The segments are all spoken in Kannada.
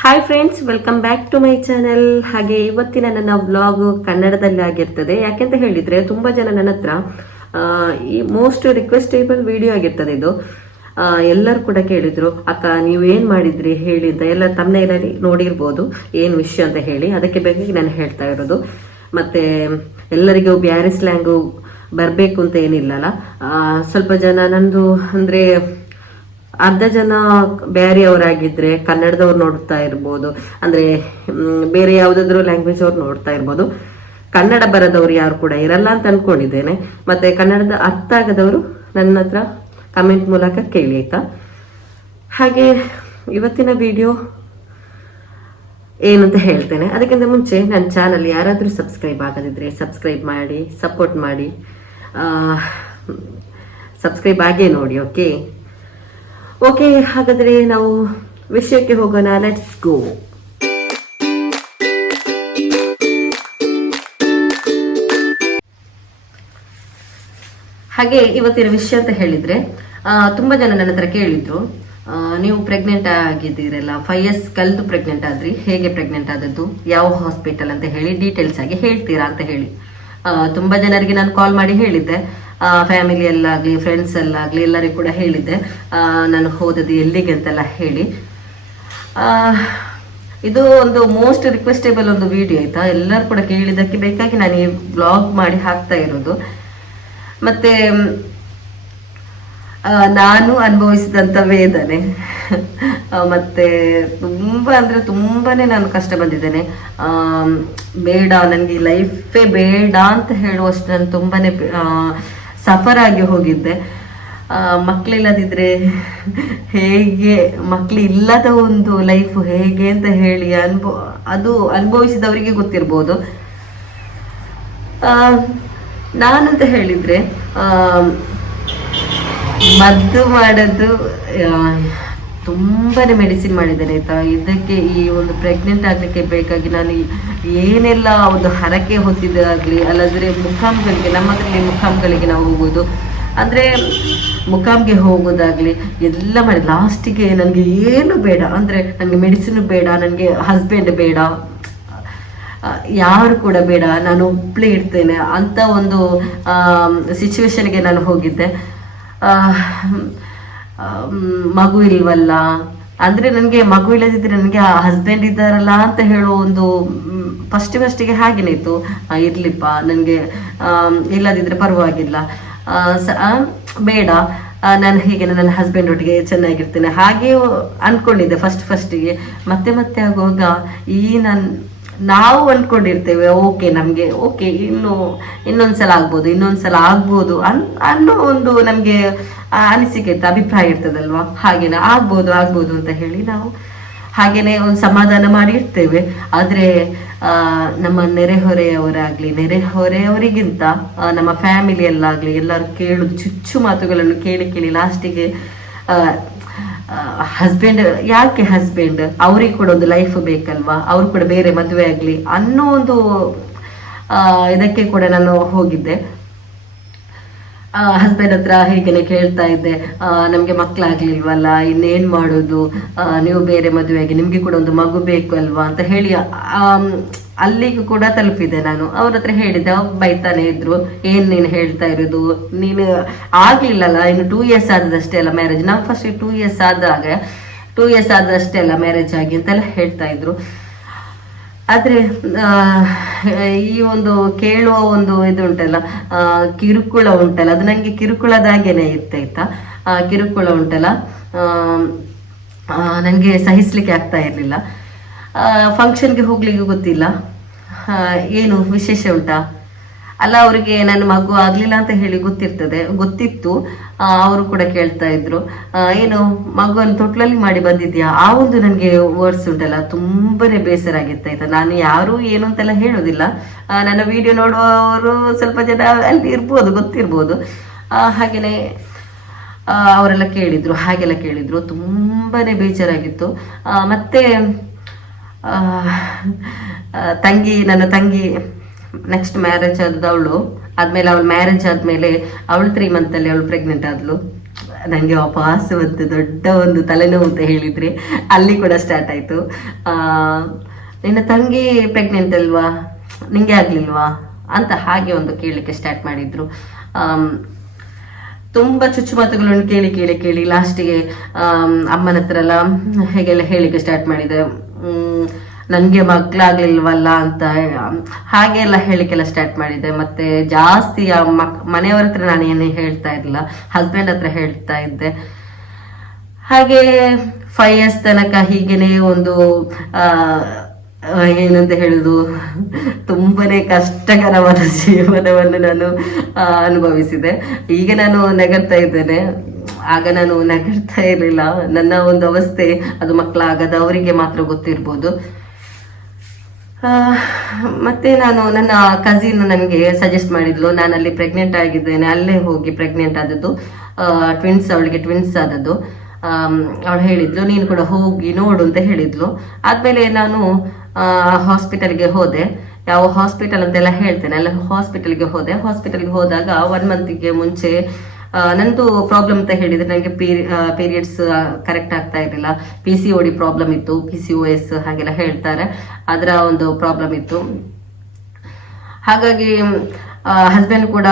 Hi friends welcome back to my channel ಹಾಗೆ ಇವತ್ತಿನ ನನ್ನ ಬ್ಲಾಗ್ ಕನ್ನಡದಲ್ಲಿ ಆಗಿರ್ತದೆ. ಯಾಕೆಂತ ಹೇಳಿದ್ರೆ ತುಂಬಾ ಜನ ನನ್ನ ಹತ್ರ ಈ ಮೋಸ್ಟ್ ರಿಕ್ವೆಸ್ಟೇಬಲ್ ವಿಡಿಯೋ ಆಗಿರ್ತದೆ ಇದು. ಎಲ್ಲರೂ ಕೂಡ ಕೇಳಿದ್ರು, ಅಕ್ಕ, ನೀವು ಏನ್ ಮಾಡಿದ್ರಿ? ಹೇಳಿ ಅಂತ. ಎಲ್ಲ ಇರಲಿ ನೋಡಿರ್ಬೋದು, ಏನ್ ವಿಷಯ ಅಂತ ಹೇಳಿ. ಅದಕ್ಕೆ ಬೇಕಾಗಿ ನಾನು ಹೇಳ್ತಾ ಇರೋದು. ಮತ್ತೆ, ಎಲ್ಲರಿಗೂ ಬ್ಯಾರಿ ಸ್ಲ್ಯಾಂಗು ಬರಬೇಕು ಅಂತ ಏನಿಲ್ಲಲ್ಲ ಸ್ವಲ್ಪ ಜನ ನಂದು ಅಂದ್ರೆ ಅರ್ಧ ಜನ ಬೇರೆಯವರಾಗಿದ್ರೆ ಕನ್ನಡದವ್ರು ನೋಡ್ತಾ ಇರ್ಬೋದು, ಅಂದ್ರೆ ಬೇರೆ ಯಾವ್ದಾದ್ರು ಲ್ಯಾಂಗ್ವೇಜ್ ಅವ್ರು ನೋಡ್ತಾ ಇರ್ಬೋದು. ಕನ್ನಡ ಬರದವ್ರು ಯಾರು ಕೂಡ ಇರಲ್ಲ ಅಂತ ಅನ್ಕೊಂಡಿದ್ದೇನೆ. ಮತ್ತೆ ಕನ್ನಡದ ಅರ್ಥ ಆಗದವರು ನನ್ನ ಹತ್ರ ಕಮೆಂಟ್ ಮೂಲಕ ಕೇಳಿ, ಆಯ್ತಾ? ಹಾಗೆ ಇವತ್ತಿನ ವಿಡಿಯೋ ಏನಂತ ಹೇಳ್ತೇನೆ. ಅದಕ್ಕಿಂತ ಮುಂಚೆ ನನ್ನ ಚಾನಲ್ ಯಾರಾದರೂ ಸಬ್ಸ್ಕ್ರೈಬ್ ಆಗದಿದ್ರೆ ಸಬ್ಸ್ಕ್ರೈಬ್ ಮಾಡಿ ಸಪೋರ್ಟ್ ಮಾಡಿ ಸಬ್ಸ್ಕ್ರೈಬ್ ಆಗೇ ನೋಡಿ ಓಕೆ ಓಕೆ, ಹಾಗಾದ್ರೆ ನಾವು ವಿಷಯಕ್ಕೆ ಹೋಗೋಣ. ಲೆಟ್ಸ್ ಗೋ ಹಾಗೆ ಇವತ್ತಿನ ವಿಷಯ ಅಂತ ಹೇಳಿದ್ರೆ ತುಂಬಾ ಜನ ನನ್ನ ಹತ್ರ ಕೇಳಿದ್ರು ನೀವು ಪ್ರೆಗ್ನೆಂಟ್ ಆಗಿದ್ದೀರಲ್ಲ ಫೈವ್ ಇಯರ್ಸ್ ಕಲ್ತು ಪ್ರೆಗ್ನೆಂಟ್ ಆದ್ರಿ, ಹೇಗೆ ಪ್ರೆಗ್ನೆಂಟ್ ಆದದ್ದು, ಯಾವ ಹಾಸ್ಪಿಟಲ್ ಅಂತ ಹೇಳಿ ಡೀಟೇಲ್ಸ್ ಆಗಿ ಹೇಳ್ತೀರಾ ಅಂತ ಹೇಳಿ. ತುಂಬಾ ಜನರಿಗೆ ನಾನು ಕಾಲ್ ಮಾಡಿ ಹೇಳಿದ್ದೆ. ಫ್ಯಾಮಿಲಿಯಲ್ಲಾಗ್ಲಿ ಫ್ರೆಂಡ್ಸ್ ಎಲ್ಲಾಗ್ಲಿ ಎಲ್ಲರಿಗೂ ಕೂಡ ಹೇಳಿದ್ದೆ. ನಾನು ಹೋದದ್ದು ಎಲ್ಲಿಗೆ ಅಂತೆಲ್ಲ ಹೇಳಿ. ಇದು ಒಂದು ಮೋಸ್ಟ್ ರಿಕ್ವೆಸ್ಟೇಬಲ್ ಒಂದು ವಿಡಿಯೋ ಆಯಿತಾ? ಎಲ್ಲರೂ ಕೂಡ ಕೇಳಿದ್ದಕ್ಕೆ ಬೇಕಾಗಿ ನಾನು ಈ ಬ್ಲಾಗ್ ಮಾಡಿ ಹಾಕ್ತಾ ಇರೋದು. ಮತ್ತೆ ನಾನು ಅನುಭವಿಸಿದಂತ ವೇದನೆ. ಮತ್ತೆ ತುಂಬಾ ಅಂದ್ರೆ ತುಂಬಾನೇ ನಾನು ಕಷ್ಟ ಬಂದಿದ್ದೇನೆ. ಬೇಡ, ನನಗೆ ಲೈಫೇ ಬೇಡ ಅಂತ ಹೇಳುವಷ್ಟು ನಾನು ತುಂಬಾನೇ ಸಫರ್ ಆಗಿ ಹೋಗಿದ್ದೆ. ಆ, ಮಕ್ಳಿಲ್ಲದಿದ್ರೆ ಹೇಗೆ ಮಕ್ಳು ಇಲ್ಲದ ಒಂದು ಲೈಫ್ ಹೇಗೆ ಅಂತ ಹೇಳಿ ಅನುಭವ ಅದು ಅನುಭವಿಸಿದವರಿಗೆ ಗೊತ್ತಿರ್ಬೋದು. ನಾನಂತ ಹೇಳಿದ್ರೆ ಮದ್ದು ಮಾಡೋದು ಆ, ತುಂಬಾನೇ ಮೆಡಿಸಿನ್ ಮಾಡಿದ್ದೇನೆ ಆಯ್ತಾ? ಇದಕ್ಕೆ ಈ ಒಂದು ಪ್ರೆಗ್ನೆಂಟ್ ಆಗ್ಲಿಕ್ಕೆ ಬೇಕಾಗಿ ನಾನು ಏನೆಲ್ಲ ಒಂದು ಹರಕೆ ಹೊತ್ತಿದ್ದಾಗ್ಲಿ ಅಲ್ಲದ್ರೆ ಮುಖಾಮ್ಗಳಿಗೆ ನಮ್ಮ ಹತ್ರ ಮುಖಾಮ್ಗಳಿಗೆ ನಾವು ಹೋಗೋದು ಅಂದ್ರೆ ಮುಖಾಮ್ಗೆ ಹೋಗೋದಾಗ್ಲಿ ಎಲ್ಲ ಮಾಡಿ ಲಾಸ್ಟಿಗೆ ನನಗೆ ಏನು ಬೇಡ. ಅಂದ್ರೆ ನನಗೆ ಮೆಡಿಸಿನ್ ಬೇಡ ನನಗೆ ಹಸ್ಬೆಂಡ್ ಬೇಡ. ಯಾರು ಕೂಡ ಬೇಡ. ನಾನು ಒಬ್ಬಳೇ ಇರ್ತೇನೆ ಅಂತ ಒಂದು ಸಿಚುವೇಶನ್ಗೆ ನಾನು ಹೋಗಿದ್ದೆ. ಮಗು ಇಲ್ವಲ್ಲ? ಅಂದ್ರೆ ನನಗೆ ಮಗು ಇಲ್ಲದಿದ್ರೆ ನನಗೆ ಹಸ್ಬೆಂಡ್ ಇದ್ದಾರಲ್ಲ ಅಂತ ಹೇಳೋ ಒಂದು ಫಸ್ಟ್ ಫಸ್ಟಿಗೆ ಹಾಗೇನೆ ಇತ್ತು. ಇರಲಿಪ್ಪ, ನನಗೆ ಇಲ್ಲದಿದ್ರೆ ಪರವಾಗಿಲ್ಲ. ಬೇಡ. ನಾನು ಹೀಗೆ ನನ್ನ ಹಸ್ಬೆಂಡ್ ಒಟ್ಟಿಗೆ ಚೆನ್ನಾಗಿರ್ತೇನೆ. ಹಾಗೆ ಅನ್ಕೊಂಡಿದ್ದೆ ಫಸ್ಟ್ ಫಸ್ಟಿಗೆ ಮತ್ತೆ ಮತ್ತೆ ಆಗುವಾಗ ಈ ನನ್ ನಾವು ಅಂದ್ಕೊಂಡಿರ್ತೇವೆ ಓಕೆ, ನಮಗೆ, ಓಕೆ, ಇನ್ನು, ಇನ್ನೊಂದ್ಸಲ ಆಗ್ಬೋದು ಇನ್ನೊಂದ್ಸಲ ಆಗ್ಬೋದು ಅನ್, ಅನ್ನೋ ಒಂದು ನಮಗೆ ಅನಿಸಿಕೆ ಇರ್ತದೆ ಅಭಿಪ್ರಾಯ ಇರ್ತದಲ್ವಾ? ಹಾಗೇನೆ ಆಗ್ಬೋದು ಆಗ್ಬೋದು ಅಂತ ಹೇಳಿ ನಾವು ಹಾಗೇನೆ ಒಂದು ಸಮಾಧಾನ ಮಾಡಿ ಇರ್ತೇವೆ. ಆದರೆ ನಮ್ಮ ನೆರೆಹೊರೆಯವರಾಗಲಿ, ನೆರೆಹೊರೆಯವರಿಗಿಂತ ನಮ್ಮ ಫ್ಯಾಮಿಲಿಯಲ್ಲಾಗಲಿ ಎಲ್ಲರೂ ಕೇಳೋದು, ಚುಚ್ಚು ಮಾತುಗಳನ್ನು ಕೇಳಿ ಕೇಳಿ ಲಾಸ್ಟಿಗೆ ಹಸ್ಬೆಂಡ್ ಯಾಕೆ ಹಸ್ಬೆಂಡ್ ಅವ್ರಿಗೆ ಕೂಡ ಒಂದು ಲೈಫ್ ಬೇಕಲ್ವಾ? ಅವ್ರು ಕೂಡ ಬೇರೆ ಮದುವೆ ಆಗ್ಲಿ ಅನ್ನೋ ಒಂದು ಇದಕ್ಕೆ ಕೂಡ ನಾನು ಹೋಗಿದ್ದೆ. ಹಸ್ಬೆಂಡ್ ಹತ್ರ ಹೀಗೆನೆ ಕೇಳ್ತಾ ಇದ್ದೆ. ನಮಗೆ ಮಕ್ಕಳಾಗ್ಲಿಲ್ವಲ್ಲ ಇನ್ನೇನ್ ಮಾಡೋದು? ನೀವು ಬೇರೆ ಮದುವೆ ಆಗಿ ನಿಮ್ಗೆ ಕೂಡ ಒಂದು ಮಗು ಬೇಕು ಅಲ್ವಾ ಅಂತ ಹೇಳಿ ಅಲ್ಲಿಗೂ ಕೂಡ ತಲುಪಿದೆ ನಾನು. ಅವ್ರ ಹತ್ರ ಹೇಳಿದ್ದೆ ಬೈತಾನೆ ಇದ್ರು. ಏನ್ ನೀನು ಹೇಳ್ತಾ ಇರೋದು? ನೀನು ಆಗ್ಲಿಲ್ಲಲ್ಲ ಇನ್ನು ಟೂ ಇಯರ್ಸ್ ಆದದಷ್ಟೇ ಅಲ್ಲ ಮ್ಯಾರೇಜ್ ನಾವು ಫಸ್ಟ್ ಟೂ ಇಯರ್ಸ್ ಆದಾಗ ಟೂ ಇಯರ್ಸ್ ಆದಷ್ಟೇ ಅಲ್ಲ ಮ್ಯಾರೇಜ್ ಆಗಿ ಅಂತೆಲ್ಲ ಹೇಳ್ತಾ ಇದ್ರು. ಆದ್ರೆ ಈ ಒಂದು ಕೇಳುವ ಒಂದು ಇದು ಉಂಟಲ್ಲ ಕಿರುಕುಳ ಉಂಟಲ್ಲ ಅದು ನನಗೆ ಕಿರುಕುಳದಾಗೇನೆ ಇತ್ತಾಯ್ತಾ ಆ, ಕಿರುಕುಳ ಉಂಟಲ್ಲ ನನಗೆ ಸಹಿಸ್ಲಿಕ್ಕೆ ಆಗ್ತಾ ಇರಲಿಲ್ಲ. ಫಂಕ್ಷನ್ಗೆ ಹೋಗ್ಲಿಕ್ಕೆ ಗೊತ್ತಿಲ್ಲ. ಏನು ವಿಶೇಷ ಉಂಟಾ? ಅಲ್ಲ, ಅವರಿಗೆ ನನ್ನ ಮಗು ಆಗ್ಲಿಲ್ಲ ಅಂತ ಹೇಳಿ ಗೊತ್ತಿರ್ತದೆ, ಗೊತ್ತಿತ್ತು. ಅವರು ಕೂಡ ಕೇಳ್ತಾ ಇದ್ರು. ಏನು, ಮಗುವನ್ನು ತೊಟ್ಲಲ್ಲಿ ಮಾಡಿ ಬಂದಿದ್ಯಾ? ಆ ಒಂದು ನನಗೆ ವರ್ಡ್ಸ್ ಉಂಟಲ್ಲ, ತುಂಬಾನೇ ಬೇಸರ ಆಗಿತ್ತು ನಾನು ಯಾರು ಏನು ಅಂತೆಲ್ಲ ಹೇಳೋದಿಲ್ಲ. ನನ್ನ ವಿಡಿಯೋ ನೋಡುವವರು ಸ್ವಲ್ಪ ಜನ ಅಲ್ಲಿ ಇರ್ಬೋದು, ಗೊತ್ತಿರ್ಬೋದು. ಹಾಗೇನೆ ಅವರೆಲ್ಲ ಕೇಳಿದ್ರು, ಹಾಗೆಲ್ಲ ಕೇಳಿದ್ರು. ತುಂಬಾನೇ ಬೇಜಾರಾಗಿತ್ತು. ಮತ್ತೆ ತಂಗಿ, ನನ್ನ ತಂಗಿ ನೆಕ್ಸ್ಟ್ ಮ್ಯಾರೇಜ್ ಆದದ್ದು ಅವಳು. ಆದ್ಮೇಲೆ ಅವಳು ಮ್ಯಾರೇಜ್ ಆದ್ಮೇಲೆ ಅವಳು ತ್ರೀ ಮಂತಲ್ಲಿ ಅವಳು ಪ್ರೆಗ್ನೆಂಟ್ ಆದ್ಲು. ನನಗೆ ವಾಪಸ್ ಒಂದು ದೊಡ್ಡ ಒಂದು ತಲೆನೋವು ಅಂತ ಹೇಳಿದ್ರಿ ಅಲ್ಲಿ ಕೂಡ ಸ್ಟಾರ್ಟ್ ಆಯಿತು. ನಿನ್ನ ತಂಗಿ ಪ್ರೆಗ್ನೆಂಟ್ ಅಲ್ವಾ? ನಿಂಗೆ ಆಗ್ಲಿಲ್ವಾ? ಅಂತ ಹಾಗೆ ಒಂದು ಕೇಳಲಿಕ್ಕೆ ಸ್ಟಾರ್ಟ್ ಮಾಡಿದ್ರು. ತುಂಬ ಚುಚ್ಚುಮಾತುಗಳನ್ನು ಕೇಳಿ ಕೇಳಿ ಕೇಳಿ ಲಾಸ್ಟಿಗೆ ಅಮ್ಮನ ಹತ್ರ ಎಲ್ಲ ಹೇಗೆಲ್ಲ ಹೇಳಿಕ್ಕೆ ಸ್ಟಾರ್ಟ್ ಮಾಡಿದೆ. ನನಗೆ ಮಕ್ಕಳಾಗ್ಲಿಲ್ವಲ್ಲ ಅಂತ, ಹಾಗೆ ಎಲ್ಲ ಹೇಳಿಕೆಲ್ಲ ಸ್ಟಾರ್ಟ್ ಮಾಡಿದೆ. ಮತ್ತೆ ಜಾಸ್ತಿ ಮಕ್, ಮನೆಯವರ ಹತ್ರ ನಾನು ಏನು ಹೇಳ್ತಾ ಇರಲಿಲ್ಲ ಹಸ್ಬೆಂಡ್ ಹತ್ರ ಹೇಳ್ತಾ ಇದ್ದೆ. ಹಾಗೆ ಫೈವ್ ಇಯರ್ಸ್ ತನಕ ಹೀಗೇನೆ ಒಂದು ಏನಂತ ಹೇಳುದು, ತುಂಬಾನೇ ಕಷ್ಟಕರವಾದ ಜೀವನವನ್ನು ನಾನು ಅನುಭವಿಸಿದೆ. ಈಗ ನಾನು ನಗರ್ತಾ ಇದ್ದೇನೆ. ಆಗ ನಾನು ನಗರ್ತಾ ಇರಲಿಲ್ಲ. ನನ್ನ ಒಂದು ಅವಸ್ಥೆ, ಅದು ಮಕ್ಕಳಾಗದವರಿಗೆ ಮಾತ್ರ ಗೊತ್ತಿರ್ಬೋದು. ಮತ್ತೆ ನಾನು ನನ್ನ ಕಸಿನ್ ನನಗೆ ಸಜೆಸ್ಟ್ ಮಾಡಿದ್ಲು. ನಾನು ಅಲ್ಲಿ ಪ್ರೆಗ್ನೆಂಟ್ ಆಗಿದ್ದೇನೆ. ಅಲ್ಲೇ ಹೋಗಿ ಪ್ರೆಗ್ನೆಂಟ್ ಆದದ್ದು. ಟ್ವಿನ್ಸ್ ಅವಳಿಗೆ ಟ್ವಿನ್ಸ್ ಆದದ್ದು. ಅವಳು ಹೇಳಿದ್ಲು, ನೀನು ಕೂಡ ಹೋಗಿ ನೋಡು ಅಂತ ಹೇಳಿದ್ಲು. ಆದಮೇಲೆ ನಾನು ಹಾಸ್ಪಿಟಲ್ಗೆ ಹೋದೆ. ಯಾವ ಹಾಸ್ಪಿಟಲ್ ಅಂತೆಲ್ಲ ಹೇಳ್ತೇನೆ. ಅಲ್ಲ ಹಾಸ್ಪಿಟಲ್ಗೆ ಹೋದೆ. ಹಾಸ್ಪಿಟಲ್ಗೆ ಹೋದಾಗ ಒನ್ ಮಂತಿಗೆ ಮುಂಚೆ ನಂದು ಪ್ರಾಬ್ಲಮ್ ಅಂತ ಹೇಳಿದ್ರೆ ನನಗೆ ಪೀರಿಯಡ್ಸ್ ಕರೆಕ್ಟ್ ಆಗ್ತಾ ಇರಲಿಲ್ಲ. P C O D problem ಇತ್ತು. ಪಿ ಸಿ ಓ ಎಸ್ ಹಾಗೆಲ್ಲ ಹೇಳ್ತಾರೆ. ಅದರ ಒಂದು ಪ್ರಾಬ್ಲಮ್ ಇತ್ತು. ಹಾಗಾಗಿ ಹಸ್ಬೆಂಡ್ ಕೂಡ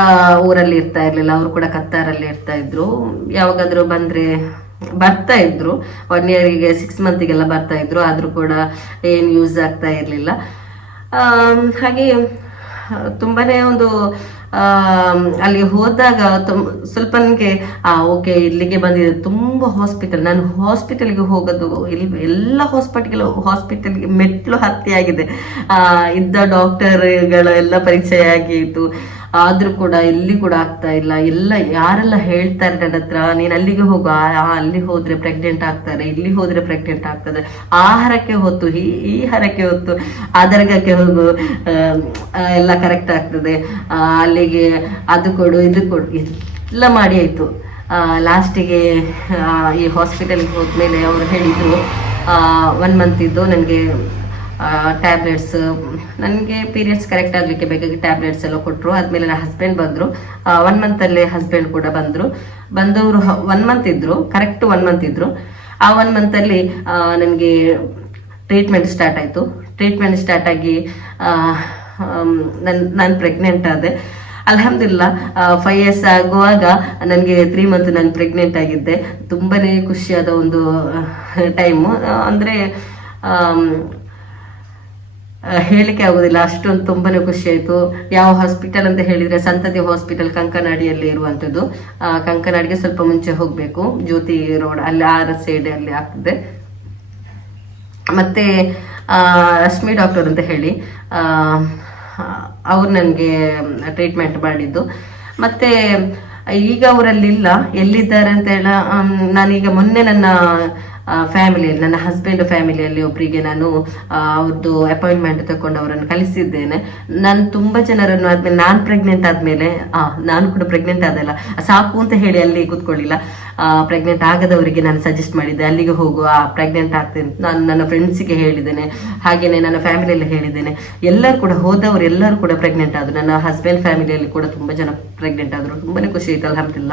ಊರಲ್ಲಿ ಇರ್ತಾ ಇರ್ಲಿಲ್ಲ. ಅವರು ಕೂಡ ಕತ್ತಾರಲ್ಲಿ ಇರ್ತಾ ಇದ್ರು. ಯಾವಾಗಾದ್ರೂ ಬಂದ್ರೆ ಬರ್ತಾ ಇದ್ರು. ಒನ್ ಇಯರಿಗೆ ಸಿಕ್ಸ್ ಮಂತಿಗೆಲ್ಲ ಬರ್ತಾ ಇದ್ರು. ಆದ್ರೂ ಕೂಡ ಏನು ಯೂಸ್ ಆಗ್ತಾ ಇರಲಿಲ್ಲ. ಹಾಗೆ ಆ, ತುಂಬಾನೇ ಒಂದು ಅಲ್ಲಿ ಹೋದಾಗ ತುಂಬ ಸ್ವಲ್ಪ ನನಗೆ ಆ ಓಕೆ ಇಲ್ಲಿಗೆ ಬಂದಿದೆ. ತುಂಬ ಹಾಸ್ಪಿಟಲ್ ನಾನು ಹಾಸ್ಪಿಟಲ್ಗೆ ಹೋಗೋದು ಇಲ್ಲಿ ಎಲ್ಲ ಹಾಸ್ಪಿಟಲ್ ಹಾಸ್ಪಿಟಲ್ಗೆ ಮೆಟ್ಲು ಹತ್ತಿ ಆಗಿದೆ. ಇದ್ದ ಡಾಕ್ಟರ್ಗಳ ಎಲ್ಲ ಪರಿಚಯ ಆಗಿತ್ತು ಆದ್ರೂ ಕೂಡ ಎಲ್ಲಿ ಕೂಡ ಆಗ್ತಾ ಇಲ್ಲ. ಎಲ್ಲ ಯಾರೆಲ್ಲ ಹೇಳ್ತಾರೆ ನನ್ನ ಹತ್ರ, ನೀನ್ ಅಲ್ಲಿಗೆ ಹೋಗು ಅಲ್ಲಿ ಹೋದ್ರೆ ಪ್ರೆಗ್ನೆಂಟ್ ಆಗ್ತಾರೆ, ಇಲ್ಲಿ ಹೋದ್ರೆ ಪ್ರೆಗ್ನೆಂಟ್ ಆಗ್ತದೆ. ಆಹಾರಕ್ಕೆ ಹೊತ್ತು, ಈ ಈ ಹರಕ್ಕೆ ಹೊತ್ತು ಆದರ್ಗಕ್ಕೆ ಹೋಗು ಎಲ್ಲ ಕರೆಕ್ಟ್ ಆಗ್ತದೆ. ಅಲ್ಲಿಗೆ ಅದು ಕೊಡು, ಇದು ಕೊಡು, ಎಲ್ಲ ಮಾಡಿ ಆಯ್ತು. ಲಾಸ್ಟಿಗೆ ಈ ಹಾಸ್ಪಿಟಲ್ಗೆ ಹೋದ್ಮೇಲೆ ಅವರು ಹೇಳಿದ್ರು ಒನ್ ಮಂತ್ ಇದ್ದು ನನಗೆ ಟ್ಯಾಬ್ಲೆಟ್ಸ್ ನನಗೆ ಪೀರಿಯಡ್ಸ್ ಕರೆಕ್ಟ್ ಆಗಲಿಕ್ಕೆ ಬೇಕಾಗಿ ಟ್ಯಾಬ್ಲೆಟ್ಸ್ ಎಲ್ಲ ಕೊಟ್ಟರು ಆದಮೇಲೆ ನನ್ನ ಹಸ್ಬೆಂಡ್ ಬಂದರು. ಒನ್ ಮಂತಲ್ಲೇ ಹಸ್ಬೆಂಡ್ ಕೂಡ ಬಂದರು. ಬಂದವರು ಒನ್ ಮಂತ್ ಇದ್ದರು ಕರೆಕ್ಟ್ ಒನ್ ಮಂತ್ ಇದ್ದರು ಆ ಒನ್ ಮಂತಲ್ಲಿ ನನಗೆ ಟ್ರೀಟ್ಮೆಂಟ್ ಸ್ಟಾರ್ಟ್ ಆಯಿತು. ಟ್ರೀಟ್ಮೆಂಟ್ ಸ್ಟಾರ್ಟ್ ಆಗಿ ನನ್ನ ನಾನು ಪ್ರೆಗ್ನೆಂಟ್ ಆದೆ. ಅಲ್ಹಮ್ದುಲಿಲ್ಲ ಫೈವ್ ಇಯರ್ಸ್ ಆಗುವಾಗ ನನಗೆ ತ್ರೀ ಮಂತ್ ನಾನು ಪ್ರೆಗ್ನೆಂಟ್ ಆಗಿದ್ದೆ. ತುಂಬಾನೇ ಖುಷಿಯಾದ ಒಂದು ಟೈಮು ಅಂದರೆ ಹೇಳಿಕೆ ಆಗೋದಿಲ್ಲ. ಅಷ್ಟೊಂದು ತುಂಬಾನೇ ಖುಷಿ ಆಯಿತು. ಯಾವ ಹಾಸ್ಪಿಟಲ್ ಅಂತ ಹೇಳಿದ್ರೆ ಸಂತತಿ ಹಾಸ್ಪಿಟಲ್ ಕಂಕನಾಡಿಯಲ್ಲಿ ಇರುವಂಥದ್ದು ಕಂಕನಾಡಿಗೆ ಸ್ವಲ್ಪ ಮುಂಚೆ ಹೋಗಬೇಕು. ಜ್ಯೋತಿ ರೋಡ್ ಅಲ್ಲಿ ಆರ್ ಸೈಡ್ ಅಲ್ಲಿ ಆಗ್ತದೆ. ಮತ್ತೆ ಆ, ರಶ್ಮಿ ಡಾಕ್ಟರ್ ಅಂತ ಹೇಳಿ ಅವ್ರು ನನಗೆ ಟ್ರೀಟ್ಮೆಂಟ್ ಮಾಡಿದ್ದು. ಮತ್ತೆ ಈಗ ಅವರಲ್ಲಿಲ್ಲ ಎಲ್ಲಿದ್ದಾರೆ ಅಂತ ಹೇಳ ನಾನೀಗ ಮೊನ್ನೆ ನನ್ನ ಫ್ಯಾಮಿಲಿಯಲ್ಲಿ ನನ್ನ ಹಸ್ಬೆಂಡ್ ಫ್ಯಾಮಿಲಿಯಲ್ಲಿ ಒಬ್ಬರಿಗೆ ನಾನು ಅವ್ರದ್ದು ಅಪಾಯಿಂಟ್ಮೆಂಟ್ ತಗೊಂಡು ಅವರನ್ನು ಕಳಿಸಿದ್ದೇನೆ. ನಾನು ತುಂಬ ಜನರನ್ನು ಆದ್ಮೇಲೆ, ನಾನು ಪ್ರೆಗ್ನೆಂಟ್ ಆದ್ಮೇಲೆ ನಾನು ಕೂಡ ಪ್ರೆಗ್ನೆಂಟ್ ಆದಲ್ಲ. ಸಾಕು ಅಂತ ಹೇಳಿ ಅಲ್ಲಿ ಕೂತ್ಕೊಳ್ಳಿಲ್ಲ. ಪ್ರೆಗ್ನೆಂಟ್ ಆಗದವರಿಗೆ ನಾನು ಸಜೆಸ್ಟ್ ಮಾಡಿದ್ದೆ, ಅಲ್ಲಿಗೆ ಹೋಗು, ಆ ಪ್ರೆಗ್ನೆಂಟ್ ಆಗ್ತೇನೆ ನಾನು ನನ್ನ ಫ್ರೆಂಡ್ಸಿಗೆ ಹೇಳಿದ್ದೇನೆ. ಹಾಗೆಯೇ ನನ್ನ ಫ್ಯಾಮಿಲಿಯಲ್ಲಿ ಹೇಳಿದ್ದೇನೆ. ಎಲ್ಲರೂ ಕೂಡ ಹೋದವರು ಎಲ್ಲರೂ ಕೂಡ ಪ್ರೆಗ್ನೆಂಟ್ ಆದರು. ನನ್ನ ಹಸ್ಬೆಂಡ್ ಫ್ಯಾಮಿಲಿಯಲ್ಲಿ ಕೂಡ ತುಂಬ ಜನ ಪ್ರೆಗ್ನೆಂಟ್ ಆದರು. ತುಂಬಾ ಖುಷಿ ಆಯ್ತು, ಅಲ್ಹಮ್ದುಲಿಲ್ಲ.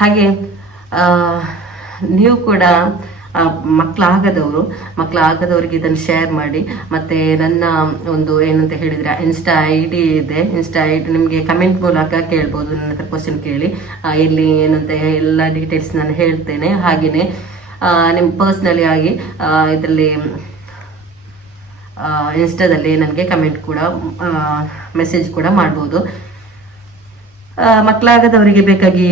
ಹಾಗೆ ನೀವು ಕೂಡ ಮಕ್ಕಳಾಗದವರು ಮಕ್ಕಳಾಗದವ್ರಿಗೆ ಇದನ್ನು ಶೇರ್ ಮಾಡಿ. ಮತ್ತೆ ನನ್ನ ಒಂದು ಏನಂತ ಹೇಳಿದ್ರೆ ಇನ್ಸ್ಟಾ ಐ ಡಿ ಇದೆ. ಇನ್ಸ್ಟಾ ಐ ಡಿ ನಿಮಗೆ ಕಮೆಂಟ್ ಮೂಲಕ ಕೇಳ್ಬೋದು, ನನ್ನ ಹತ್ರ ಕ್ವಶನ್ ಕೇಳಿ. ಇಲ್ಲಿ ಏನಂತ ಎಲ್ಲ ಡೀಟೇಲ್ಸ್ ನಾನು ಹೇಳ್ತೇನೆ. ಹಾಗೆಯೇ ನಿಮ್ಮ ಪರ್ಸ್ನಲಿ ಆಗಿ ಇದರಲ್ಲಿ ಇನ್ಸ್ಟಾದಲ್ಲಿ ನನಗೆ ಕಮೆಂಟ್ ಕೂಡ ಮೆಸೇಜ್ ಕೂಡ ಮಾಡ್ಬೋದು. ಮಕ್ಕಳಾಗದವರಿಗೆ ಬೇಕಾಗಿ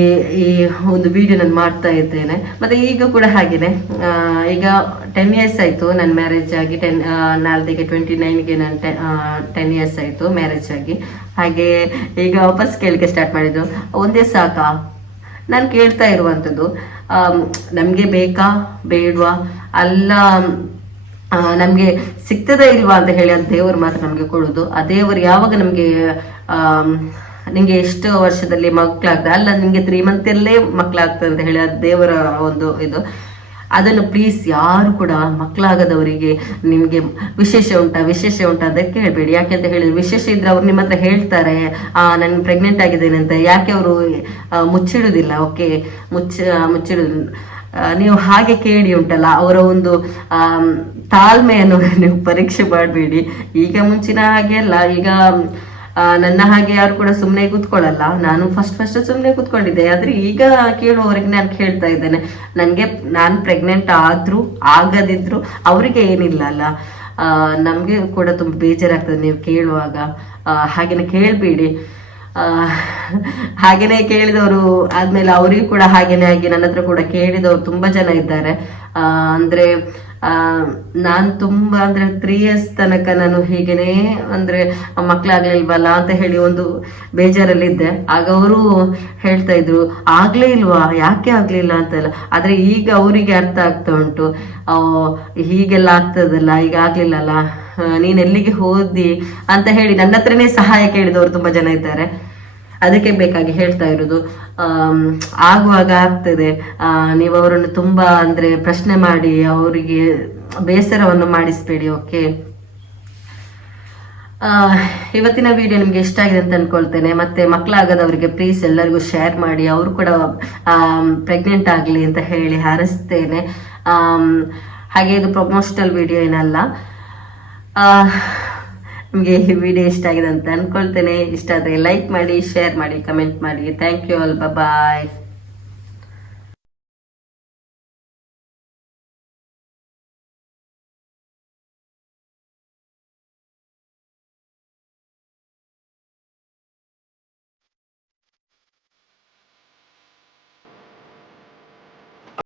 ಈ ಒಂದು ವಿಡಿಯೋ ನಾನು ಮಾಡ್ತಾ ಇದ್ದೇನೆ. ಮತ್ತೆ ಈಗ ಕೂಡ ಹಾಗೇನೆ. ಆ, ಈಗ ಟೆನ್ ಇಯರ್ಸ್ ಆಯಿತು ನನ್ನ ಮ್ಯಾರೇಜ್ ಆಗಿ. ಟೆನ್ ನಾಲ್ದಿಗೆ ಟ್ವೆಂಟಿ ನೈನ್ಗೆ ನಾನು ಟೆನ್ ಇಯರ್ಸ್ ಆಯಿತು ಮ್ಯಾರೇಜ್ ಆಗಿ. ಹಾಗೆ ಈಗ ವಾಪಸ್ ಕೇಳಿಕೆ ಸ್ಟಾರ್ಟ್ ಮಾಡಿದ್ದು. ಒಂದೇ ಸಾಕಾ? ನಾನು ಕೇಳ್ತಾ ಇರುವಂಥದ್ದು ನಮಗೆ ಬೇಕಾ? ಬೇಡವಾ? ಅಲ್ಲ ನಮಗೆ ಸಿಗ್ತದ ಇಲ್ವಾ ಅಂತ ಹೇಳಿ ಅದು ದೇವರು ಮಾತ್ರ ನಮಗೆ ಕೊಡೋದು. ಆ ದೇವರು ಯಾವಾಗ ನಮಗೆ ನಿಂಗೆ ಎಷ್ಟು ವರ್ಷದಲ್ಲಿ ಮಕ್ಕಳಾಗ್ತದೆ ಅಲ್ಲ ನಿಮಗೆ ತ್ರೀ ಮಂತಲ್ಲೇ ಮಕ್ಕಳಾಗ್ತದೆ ಅಂತ ಹೇಳಿ ಅದು ದೇವರ ಒಂದು ಇದು. ಅದನ್ನು ಪ್ಲೀಸ್ ಯಾರು ಕೂಡ ಮಕ್ಕಳಾಗದವರಿಗೆ ನಿಮಗೆ ವಿಶೇಷ ಉಂಟಾ ವಿಶೇಷ ಉಂಟಾ ಅಂತ ಕೇಳಬೇಡಿ. ಯಾಕೆ ಅಂತ ಹೇಳಿದ್ರೆ ವಿಶೇಷ ಇದ್ರೆ ಅವ್ರು ನಿಮ್ಮ ಹತ್ರ ಹೇಳ್ತಾರೆ ನಾನು ಪ್ರೆಗ್ನೆಂಟ್ ಆಗಿದ್ದೇನೆ ಅಂತ. ಯಾಕೆ ಅವರು ಮುಚ್ಚಿಡುವುದಿಲ್ಲ ಓಕೆ, ಮುಚ್ಚ ಮುಚ್ಚಿಡುದು ನೀವು ಹಾಗೆ ಕೇಳಿ ಉಂಟಲ್ಲ, ಅವರ ಒಂದು ತಾಳ್ಮೆಯನ್ನು ನೀವು ಪರೀಕ್ಷೆ ಮಾಡಬೇಡಿ. ಈಗ ಮುಂಚಿನ ಹಾಗೆ ಅಲ್ಲ, ಈಗ ನನ್ನ ಹಾಗೆ ಯಾರು ಕೂಡ ಸುಮ್ಮನೆ ಕೂತ್ಕೊಳ್ಳಲ್ಲ. ನಾನು ಫಸ್ಟ್ ಫಸ್ಟ್ ಸುಮ್ಮನೆ ಕೂತ್ಕೊಂಡಿದ್ದೆ. ಆದ್ರೆ ಈಗ ಕೇಳುವವರಿಗೆ ನಾನು ಕೇಳ್ತಾ ಇದ್ದೇನೆ. ನನಗೆ ನಾನು ಪ್ರೆಗ್ನೆಂಟ್ ಆದ್ರೂ, ಆಗದಿದ್ರು ಅವರಿಗೆ ಏನಿಲ್ಲ ಅಲ್ಲ. ನಮಗೆ ಕೂಡ ತುಂಬ ಬೇಜಾರಾಗ್ತದೆ ನೀವು ಕೇಳುವಾಗ. ಹಾಗೇನೆ ಕೇಳಬೇಡಿ. ಹಾಗೇನೆ ಕೇಳಿದವರು ಆದ್ಮೇಲೆ ಅವರಿಗೂ ಕೂಡ ಹಾಗೇನೆ ಆಗಿ ನನ್ನ ಹತ್ರ ಕೂಡ ಕೇಳಿದವರು ತುಂಬಾ ಜನ ಇದ್ದಾರೆ. ಅಂದ್ರೆ ನಾನ್ ತುಂಬಾ ಅಂದ್ರೆ ತ್ರೀ ಇಯರ್ಸ್ ತನಕ ನಾನು ಹೀಗೇನೆ ಅಂದ್ರೆ ಮಕ್ಕಳಾಗ್ಲಿಲ್ವಲ್ಲ ಅಂತ ಹೇಳಿ ಒಂದು ಬೇಜಾರಲ್ಲಿದ್ದೆ. ಆಗ ಅವರು ಹೇಳ್ತಾ ಇದ್ರು, ಆಗ್ಲೇ ಇಲ್ವಾ? ಯಾಕೆ ಆಗ್ಲಿಲ್ಲ ಅಂತೆಲ್ಲ. ಆದ್ರೆ ಈಗ ಅವರಿಗೆ ಅರ್ಥ ಆಗ್ತಾ ಉಂಟು. ಹೀಗೆಲ್ಲ ಆಗ್ತದಲ್ಲ, ಈಗ ಆಗಲಿಲ್ಲಲ್ಲ ನೀನು ಎಲ್ಲಿಗೆ ಹೋದಿ ಅಂತ ಹೇಳಿ ನನ್ನ ಹತ್ರನೇ ಸಹಾಯ ಕೇಳಿದವರು ತುಂಬಾ ಜನ ಇದ್ದಾರೆ. ಅದಕ್ಕೆ ಬೇಕಾಗಿ ಹೇಳ್ತಾ ಇರೋದು. ಆಗುವಾಗ ಆಗ್ತದೆ ನೀವು ಅವರನ್ನು ತುಂಬಾ ಅಂದ್ರೆ ಪ್ರಶ್ನೆ ಮಾಡಿ, ಅವರಿಗೆ ಬೇಸರವನ್ನು ಮಾಡಿಸ್ಬೇಡಿ, ಓಕೆ? ಇವತ್ತಿನ ವಿಡಿಯೋ ನಿಮ್ಗೆ ಇಷ್ಟ ಆಗಿದೆ ಅಂತ ಅನ್ಕೊಳ್ತೇನೆ. ಮತ್ತೆ ಮಕ್ಕಳಾಗದವರಿಗೆ ಪ್ಲೀಸ್ ಎಲ್ಲರಿಗೂ ಶೇರ್ ಮಾಡಿ, ಅವರು ಕೂಡ ಪ್ರೆಗ್ನೆಂಟ್ ಆಗಲಿ ಅಂತ ಹೇಳಿ ಹಾರಿಸ್ತೇನೆ. ಹಾಗೆ ಇದು ಪ್ರಮೋಷನಲ್ ವಿಡಿಯೋ ಏನಲ್ಲ. ನಿಮಗೆ ಈ ವಿಡಿಯೋ ಇಷ್ಟ ಆಗಿದೆ ಅಂತ ಅನ್ಕೊಳ್ತೇನೆ. ಇಷ್ಟ ಆದರೆ ಲೈಕ್ ಮಾಡಿ ಶೇರ್ ಮಾಡಿ ಕಮೆಂಟ್ ಮಾಡಿ. Thank you all bye